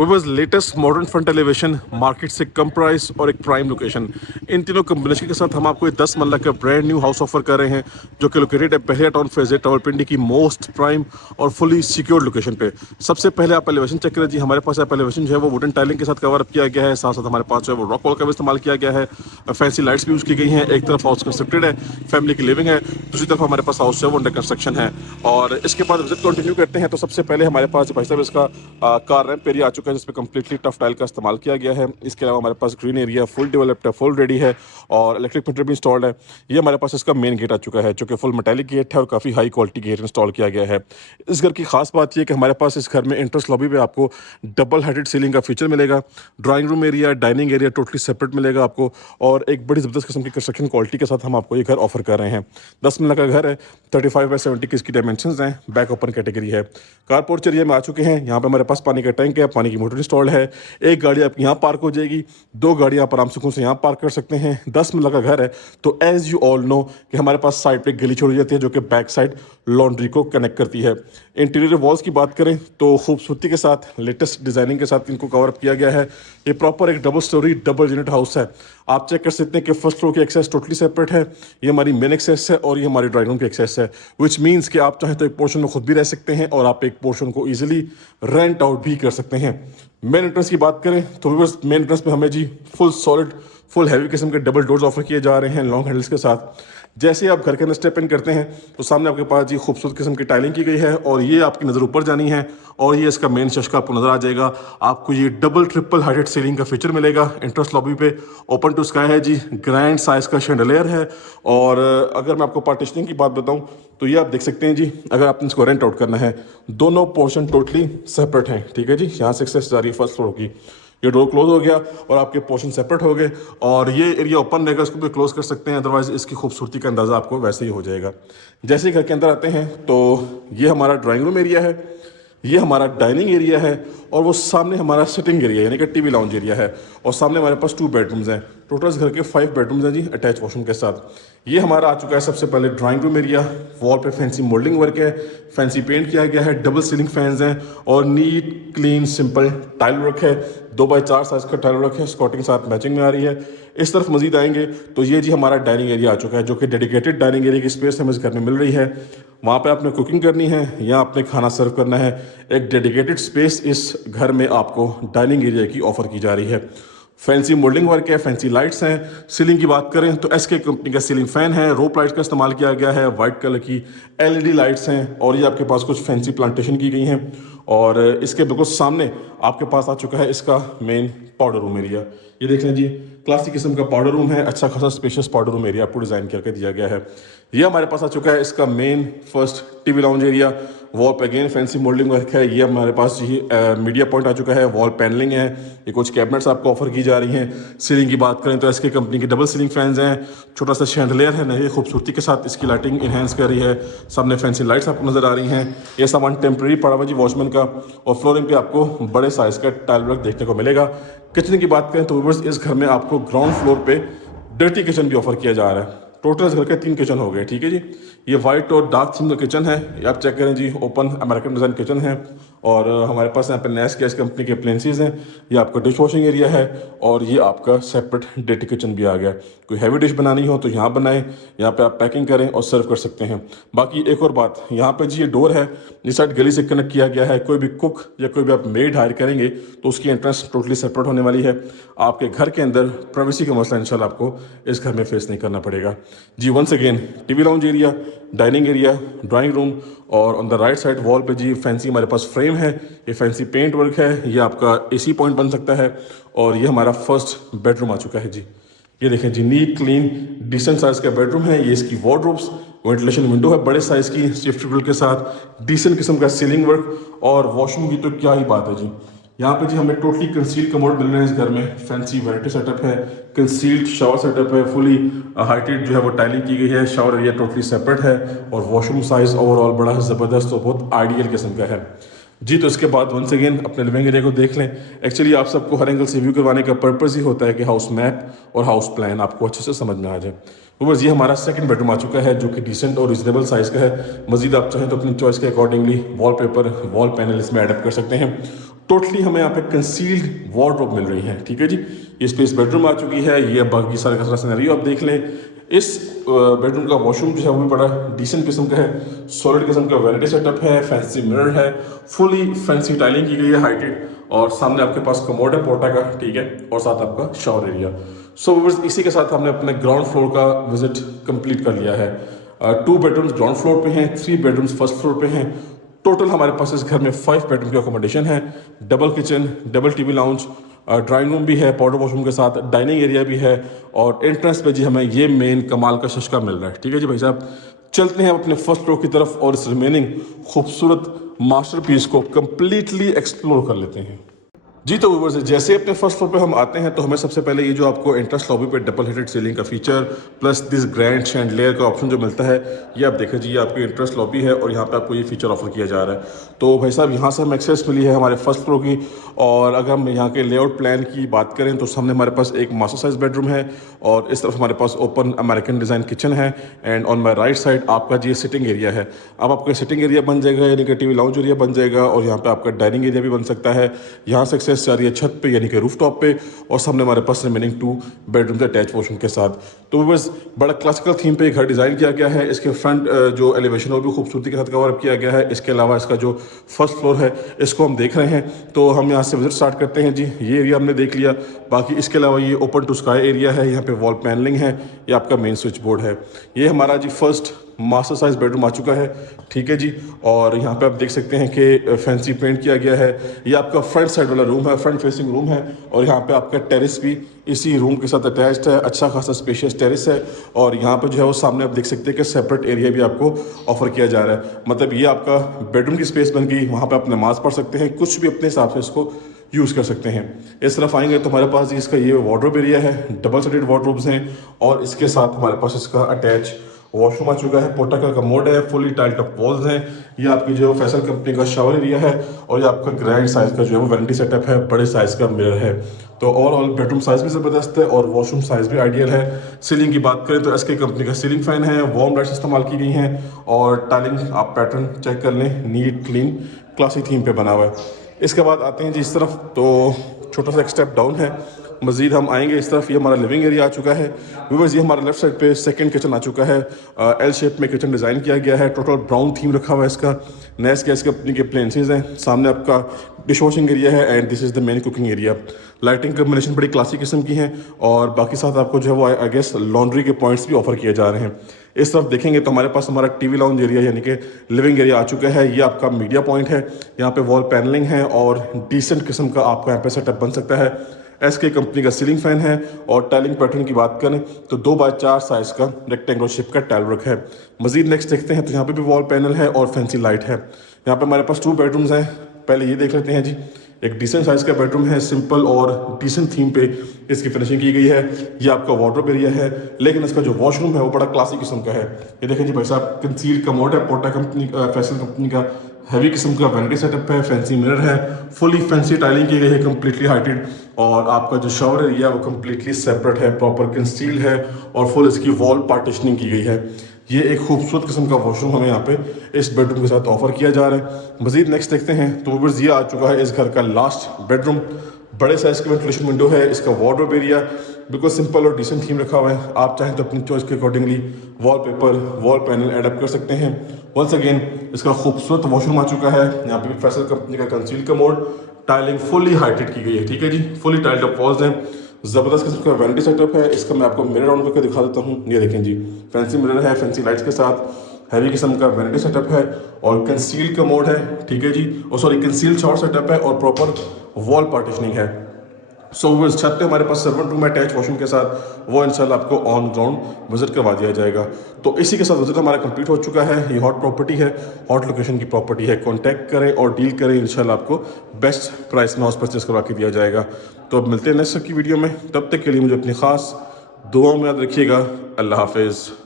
वो बस latest modern front elevation, market से कम प्राइस और एक प्राइम लोकेशन, इन तीनों कॉम्बिनेशन के साथ हम आपको ये 10 मरला का ब्रांड न्यू हाउस ऑफर कर रहे हैं जो कि लोकेटेड है पहलिया टाउन फेज रावलपिंडी की मोस्ट प्राइम और फुली सिक्योर्ड लोकेशन पे। सबसे पहले आप एलिवेशन चेक करें जी। हमारे पास आप एलिवेशन जो है वो वुडन टाइलिंग के साथ कवर अप किया गया है, साथ साथ हमारे पास जो है वो रॉक वॉल का भी इस्तेमाल किया गया है। फैंसी लाइट्स भी यूज़ की गई हैं। एक तरफ हाउस कंस्ट्रक्टेड है, फैमिली की लिविंग है, दूसरी तरफ हमारे पास हाउस जो है वो अंडर कंस्ट्रक्शन है। और इसके बाद विजिट कंटिन्यू करते हैं तो सबसे पहले हमारे पास भाई साहब इसका कार रैंप एरिया आ चुका है जिसपे कंप्लीटली टफ टाइल का इस्तेमाल किया गया है। इसके अलावा हमारे पास ग्रीन एरिया फुल डेवलप्ड है, फुल रेडी है और इलेक्ट्रिक मीटर भी इंस्टॉल्ड है। ये हमारे पास इसका मेन गेट आ चुका है जो कि फुल मेटालिक गेट है और काफ़ी हाई क्वालिटी गेट इंस्टॉल किया गया है। इस घर की खास बात यह कि हमारे पास इस घर में इंट्रेंस लॉबी पे आपको डबल हाइटेड सीलिंग का फीचर मिलेगा। Drawing room area, dining area totally separate मिलेगा आपको और एक बड़ी ज़बरदस्त किस्म की कंस्ट्रक्शन क्वालिटी के साथ हम आपको ये घर ऑफर कर रहे हैं। 10 मरला का घर है, 35x70 की इसकी डायमेंशन हैं, बैक ओपन कैटेगरी है। कार पोर्च एरिया में आ चुके हैं। यहाँ पे हमारे पास पानी का टैंक है, पानी की मोटर इंस्टॉल्ड है। एक गाड़ी आपकी यहाँ पार्क हो जाएगी, 2 गाड़ियाँ आप आराम सुकून से यहाँ पार्क कर सकते हैं। 10 मरला का घर है तो एज यू ऑल नो कि हमारे पास साइड पे गली छोड़ी जाती है जो कि बैक साइड लॉन्ड्री को कनेक्ट करती है। इंटीरियर वॉल्स की बात करें तो खूबसूरती के साथ लेटेस्ट डिजाइनिंग के साथ इनको कवर अप किया गया है। ये प्रॉपर एक double storey double unit house है। आप चेक कर सकते हैं कि फर्स्ट फ्लोर की एक्सेस टोटली सेपरेट है, ये हमारी मेन एक्सेस है और ये हमारी ड्राइंग रूम की एक्सेस है, विच मीन्स कि आप चाहें तो एक पोर्शन में खुद भी रह सकते हैं और आप एक पोर्शन को ईजिली रेंट आउट भी कर सकते हैं। मेन एंट्रेंस की बात करें तो मेन एंट्रेंस में हमें जी फुल सॉलिड फुल हैवी किस्म के डबल डोर्स ऑफर किए जा रहे हैं लॉन्ग हैंडल्स के साथ। जैसे ही आप घर के अंदर स्टेप इन करते हैं तो सामने आपके पास जी खूबसूरत किस्म की टाइलिंग की गई है और ये आपकी नज़र ऊपर जानी है और ये इसका मेन शश का आपको नज़र आ जाएगा। आपको ये डबल ट्रिपल हाइटेड सीलिंग का फीचर मिलेगा। इंट्रेंस लॉबी पे ओपन टू स्काई है जी, ग्रैंड साइज का शैंडलियर है। और अगर मैं आपको पार्टीशनिंग की बात बताऊं तो ये आप देख सकते हैं जी, अगर आपने इसको रेंट आउट करना है दोनों पोर्शन टोटली सेपरेट हैं, ठीक है जी। यहाँ से एक्सेस जा रही है फर्स्ट फ्लोर की, ये डोर क्लोज हो गया और आपके पोर्शन सेपरेट हो गए और ये एरिया ओपन रहेगा, इसको भी क्लोज कर सकते हैं, अदरवाइज इसकी खूबसूरती का अंदाज़ा आपको वैसे ही हो जाएगा। जैसे ही घर के अंदर आते हैं तो ये हमारा ड्राइंग रूम एरिया है, ये हमारा डाइनिंग एरिया है और वो सामने हमारा सिटिंग एरिया यानी कि टीवी लाउंज एरिया है और सामने हमारे पास 2 बेडरूम्स हैं। टोटल इस घर के 5 बेडरूम्स हैं जी अटैच वॉशरूम के साथ। ये हमारा आ चुका है सबसे पहले ड्राइंग रूम एरिया। वॉल पे फैंसी मोल्डिंग वर्क है, फैंसी पेंट किया गया है, डबल सीलिंग फैंस हैं और neat clean simple tile work है। 2x4 साइज का टाइल वर्क है, स्कॉटिंग साथ मैचिंग में आ रही है। इस तरफ मजीद आएंगे तो ये जी हमारा डाइनिंग एरिया आ चुका है जो कि डेडिकेटेड डाइनिंग एरिया की स्पेस हमें इस घर में मिल रही है। वहाँ पे आपने कुकिंग करनी है या आपने खाना सर्व करना है, एक डेडिकेटेड स्पेस इस घर में आपको डाइनिंग एरिया की ऑफर की जा रही है। फैंसी मोल्डिंग वर्क है, फैंसी लाइट्स हैं। सीलिंग की बात करें तो एसके कंपनी का सीलिंग फैन है, रोप लाइट्स का इस्तेमाल किया गया है, वाइट कलर की एलईडी लाइट्स हैं और ये आपके पास कुछ फैंसी प्लांटेशन की गई हैं। और इसके बिल्कुल सामने आपके पास आ चुका है इसका मेन पाउडर रूम एरिया। ये देख लें जी, क्लासिक किस्म का पाउडर रूम है, अच्छा खासा स्पेशियस पाउडर रूम एरिया आपको डिज़ाइन करके दिया गया है। ये हमारे पास आ चुका है इसका main first TV lounge area. Wall पे अगेन फैंसी मोल्डिंग वर्क है। ये हमारे पास जी मीडिया पॉइंट आ चुका है, वॉल पैनलिंग है, ये कुछ कैबिनेट्स आपको ऑफर की जा रही हैं। सीलिंग की बात करें तो एसके कंपनी की डबल सीलिंग फैंस हैं, छोटा सा शैंडलियर है, नई खूबसूरती के साथ इसकी लाइटिंग इन्हेंस कर रही है। सामने फैंसी लाइट्स आपको नजर आ रही हैं। ये सामान टेम्प्रेरी पड़ा हुआ जी वॉचमैन का और फ्लोरिंग पे आपको बड़े साइज का टाइल वर्क देखने को मिलेगा। किचन की बात करें तो व्यूअर्स इस घर में आपको ग्राउंड फ्लोर पे डर्टी किचन भी ऑफर किया जा रहा है। टोटल इस घर के 3 किचन हो गए, ठीक है जी। ये वाइट और डार्क थीम का किचन है, ये आप चेक करें जी, ओपन अमेरिकन डिज़ाइन किचन है। और हमारे पास यहाँ पे नेस गैस कंपनी के अप्लायंसेस हैं। ये आपका डिश वॉशिंग एरिया है और ये आपका सेपरेट डर्टी किचन भी आ गया। कोई हैवी डिश बनानी हो तो यहाँ बनाएं, यहाँ पे आप पैकिंग करें और सर्व कर सकते हैं। बाकी एक और बात, यहाँ पे जी ये डोर है, इस साइड गली से कनेक्ट किया गया है। कोई भी कुक या कोई भी आप मेड हायर करेंगे तो उसकी एंट्रेंस टोटली सेपरेट होने वाली है। आपके घर के अंदर प्राइवेसी का मसला इंशाल्लाह आपको इस घर में फेस नहीं करना पड़ेगा जी। Once again TV lounge area, dining area, drawing room और on the right side wall पे जी फैंसी हमारे पास फ्रेम है, ये फैंसी पेंट वर्क है, ये आपका एसी पॉइंट बन सकता है। और ये हमारा फर्स्ट बेडरूम आ चुका है जी। ये देखें जी, नीट क्लीन डिसेंट साइज का बेडरूम है। ये इसकी वार्डरोब्स, वेंटिलेशन विंडो है बड़े साइज की स्विफ्ट ग्रिल के साथ, डिसेंट किस्म का सीलिंग वर्क और वॉशरूम की तो क्या ही बात है जी। यहाँ पे जी हमें टोटली कंसील्ड कमोड मिल रहे हैं इस घर में। फैंसी वैनिटी सेटअप है, कंसील्ड शावर सेटअप है, फुली हाइटेड जो है वो टाइलिंग की गई है। शावर एरिया टोटली सेपरेट है और वॉशरूम साइज ओवरऑल बड़ा ज़बरदस्त और बहुत आइडियल किस्म का है जी। तो इसके बाद वंस अगेन अपने लिविंग एरिया को देख लें। एक्चुअली आप सबको हर एंगल से व्यू करवाने का पर्पज़ ही होता है कि हाउस मैप और हाउस प्लान आपको अच्छे से समझ में आ जाए। बस ये हमारा सेकंड बेडरूम आ चुका है जो कि डिसेंट और रिजनेबल साइज़ का है। मजीद आप चाहें तो अपनी चॉइस के अकॉर्डिंगली वॉलपेपर, वॉल पैनल इसमें एडअप कर सकते हैं। टोटली हमें यहाँ पे कंसील्ड वार्डरोब मिल रही है। ठीक है जी, ये स्पेस बेडरूम आ चुकी है। ये बाकी सारे का सारा सिनेरियो आप देख लें। इस बेडरूम का वॉशरूम जो है वो भी बड़ा डिसेंट किस्म का है, सॉलिड किस्म का वैनिटी सेटअप है, फैंसी मिरर है, फुली फैंसी टाइलिंग की गई है हाइटेड, और सामने आपके पास कमोड है पोर्टा का। ठीक है, और साथ आपका शावर एरिया। सो इसी के साथ हमने अपने ग्राउंड फ्लोर का विजिट कंप्लीट कर लिया है। 2 बेडरूम्स ग्राउंड फ्लोर पे हैं, 3 बेडरूम्स फर्स्ट फ्लोर पे हैं। टोटल हमारे पास इस घर में 5 बेडरूम की अकोमोडेशन है, double kitchen, double TV lounge, drawing room भी है पाउडर वॉशरूम के साथ, डाइनिंग एरिया भी है, और एंट्रेंस पे जी हमें ये मेन कमाल का शशका मिल रहा है। ठीक है जी भाई साहब, चलते हैं अपने फर्स्ट फ्लोर की तरफ और इस रिमेनिंग खूबसूरत मास्टरपीस को कंप्लीटली एक्सप्लोर कर लेते हैं। जी तो व्यूअर्स, जैसे अपने फर्स्ट फ्लोर पे हम आते हैं तो हमें सबसे पहले ये जो आपको एंट्रेंस लॉबी पे डबल हेडेड सीलिंग का feature plus this grand chandelier का ऑप्शन जो मिलता है, ये आप देखें जी, ये आपकी एंट्रेंस लॉबी है और यहाँ पे आपको ये फीचर ऑफर किया जा रहा है। तो भाई साहब, यहाँ से हमें एक्सेस मिली है हमारे फर्स्ट फ्लोर की। और अगर हम यहाँ के लेआउट प्लान की बात करें तो सामने हमारे पास एक मास्टर साइज बेडरूम है और इस तरफ हमारे पास ओपन अमेरिकन डिज़ाइन किचन है, and on my right side आपका जी सिटिंग एरिया है। अब आपका सिटिंग एरिया बन जाएगा, यानी कि टीवी लाउंज एरिया बन जाएगा, और यहाँ पे आपका डाइनिंग एरिया भी बन सकता है। यहाँ से एक्सेस जा रही है छत पे, यानी कि रूफ टॉप पे, और सामने हमारे पास रिमेनिंग 2 बेडरूम अटैच वॉशरूम के साथ। तो बस बड़ा क्लासिकल थीम पे घर डिज़ाइन किया गया है। इसके फ्रंट जो एलिवेशन है वो भी खूबसूरती के साथ कवर अप किया गया है। इसके अलावा इसका जो फर्स्ट फ्लोर है इसको हम देख रहे हैं, तो हम यहाँ से विजिट स्टार्ट करते हैं जी। ये एरिया हमने देख लिया। बाकी इसके अलावा ये ओपन टू स्काई एरिया है, यहाँ पे वॉल पैनलिंग है, ये आपका मेन स्विच बोर्ड है। ये हमारा जी फर्स्ट मास्टर साइज बेडरूम आ चुका है। ठीक है जी, और यहाँ पे आप देख सकते हैं कि फैंसी पेंट किया गया है। ये आपका फ्रंट साइड वाला रूम है, फ्रंट फेसिंग रूम है, और यहाँ पे आपका टेरेस भी इसी रूम के साथ अटैच्ड है। अच्छा खासा स्पेशियस टेरेस है, और यहाँ पे जो है वो सामने आप देख सकते हैं कि सेपरेट एरिया भी आपको ऑफर किया जा रहा है। मतलब ये आपका बेडरूम की स्पेस बन गई, वहाँ पर आप नमाज पढ़ सकते हैं, कुछ भी अपने हिसाब से इसको यूज़ कर सकते हैं। इस तरफ आएंगे तो हमारे पास इसका ये वार्डरोब एरिया है, डबल साइडेड वार्डरोब्स हैं, और इसके साथ हमारे पास इसका अटैच वॉशरूम आ चुका है, पोर्टा का कमोड है, फुली टाइल्ड अप वॉल्स हैं। ये आपकी जो फैसल कंपनी का शावर एरिया है, और ये आपका ग्रैंड साइज का जो है वो वैनिटी सेटअप है, बड़े साइज का मिरर है। तो ओवरऑल बेडरूम साइज भी ज़बरदस्त है और वॉशरूम साइज भी आइडियल है। सीलिंग की बात करें तो एसके कंपनी का सीलिंग फैन है, वार्म लाइट्स इस्तेमाल की गई हैं, और टाइलिंग आप पैटर्न चेक कर लें, नीट क्लीन क्लासिक थीम पे बना हुआ है। इसके बाद आते हैं जी इस तरफ, तो छोटा सा एक स्टेप डाउन है। मज़ीद हम आएंगे इस तरफ, ये हमारा लिविंग एरिया आ चुका है। व्यूअर्स, ये हमारा लेफ्ट साइड पे सेकंड किचन आ चुका है। एल शेप में किचन डिज़ाइन किया गया है, टोटल ब्राउन थीम रखा हुआ है इसका। नेस गैस कंपनी के अप्लायंसेस हैं। सामने आपका डिश वॉशिंग एरिया है, and this is the main cooking area. Lighting combination बड़ी क्लासिक किस्म की हैं, और बाकी साथ आपको जो है वो आई गेस लॉन्ड्री के पॉइंट्स भी ऑफर किए जा रहे हैं। इस तरफ देखेंगे तो हमारे पास हमारा टीवी लाउंज एरिया यानी कि लिविंग एरिया आ चुका है। ये आपका मीडिया पॉइंट है, यहाँ पे वॉल पैनलिंग है, और डिसेंट किस्म का आपका यहाँ पे सेटअप बन सकता है। एसके कंपनी का सीलिंग फैन है, और टाइलिंग पैटर्न की बात करें तो 2x4 साइज का रेक्टेंगुलर शेप का टाइल वर्क है। मजीद नेक्स्ट देखते हैं तो यहाँ पे भी वॉल पैनल है और फैंसी लाइट है। यहाँ पे हमारे पास 2 बेडरूम्स हैं। पहले ये देख लेते हैं जी। एक डिसेंट साइज का बेडरूम है, सिंपल और डिसेंट थीम पे इसकी फिनिशिंग की गई है। ये आपका वार्डरोब एरिया है, लेकिन इसका जो वॉशरूम है वो बड़ा क्लासिक किस्म का है। ये देखें जी भाई साहब, कंसील कमोड है, पोर्टा कंपनी फैसल कंपनी का हैवी किस्म का वैनिटी सेटअप है, फैंसी मिरर है, फुली फैंसी टाइलिंग की गई है, कम्प्लीटली हाइटेड, और आपका जो शावर एरिया है वो कम्प्लीटली सेपरेट है, प्रॉपर कंसील है, और फुल इसकी वॉल पार्टीशनिंग की गई है। ये एक खूबसूरत किस्म का वॉशरूम हमें यहाँ पे इस बेडरूम के साथ ऑफर किया जा रहा है। मजीद नेक्स्ट देखते हैं तो व्यूअर्स, ये आ चुका है इस घर का लास्ट बेडरूम। बड़े साइज की वेंटिलेशन विंडो है, इसका वार्डरोब एरिया बिल्कुल सिंपल और डिसेंट थीम रखा हुआ है। आप चाहें तो अपनी चॉइस के accordingly wallpaper, wall panel add up कर सकते हैं। वंस अगेन इसका खूबसूरत वॉशरूम आ चुका है। यहाँ पे भी फैसल कंपनी का conceal commode, tiling fully heighted की गई है। ठीक है जी, फुली टाइल्ड अप वॉल्स हैं, ज़बरदस्त किस्म का वैनिटी सेटअप है। इसका मैं आपको मिरर ऑन करके दिखा देता हूँ। ये देखें जी, फैंसी मिरर है, फैंसी लाइट्स के साथ हैवी किस्म का वैनिटी सेटअप है, और कंसील कमोड है। ठीक है जी, और सॉरी कंसील शॉवर सेटअप है, और प्रॉपर वॉल पार्टीशनिंग है। सो वो इस छत पे हमारे पास सर्वेंट रूम अटैच वॉशरूम के साथ, वो इंशाल्लाह आपको ऑन ग्राउंड विजिट करवा दिया जाएगा। तो इसी के साथ विजिट हमारा कंप्लीट हो चुका है। ये हॉट प्रॉपर्टी है, हॉट लोकेशन की प्रॉपर्टी है। कॉन्टैक्ट करें और डील करें, इंशाल्लाह आपको बेस्ट प्राइस में हाउस परचेस करवा के दिया जाएगा। तो अब मिलते हैं नेक्स्ट की वीडियो में, तब तक के लिए मुझे अपनी खास दुआओं में याद रखिएगा। अल्लाह हाफिज़।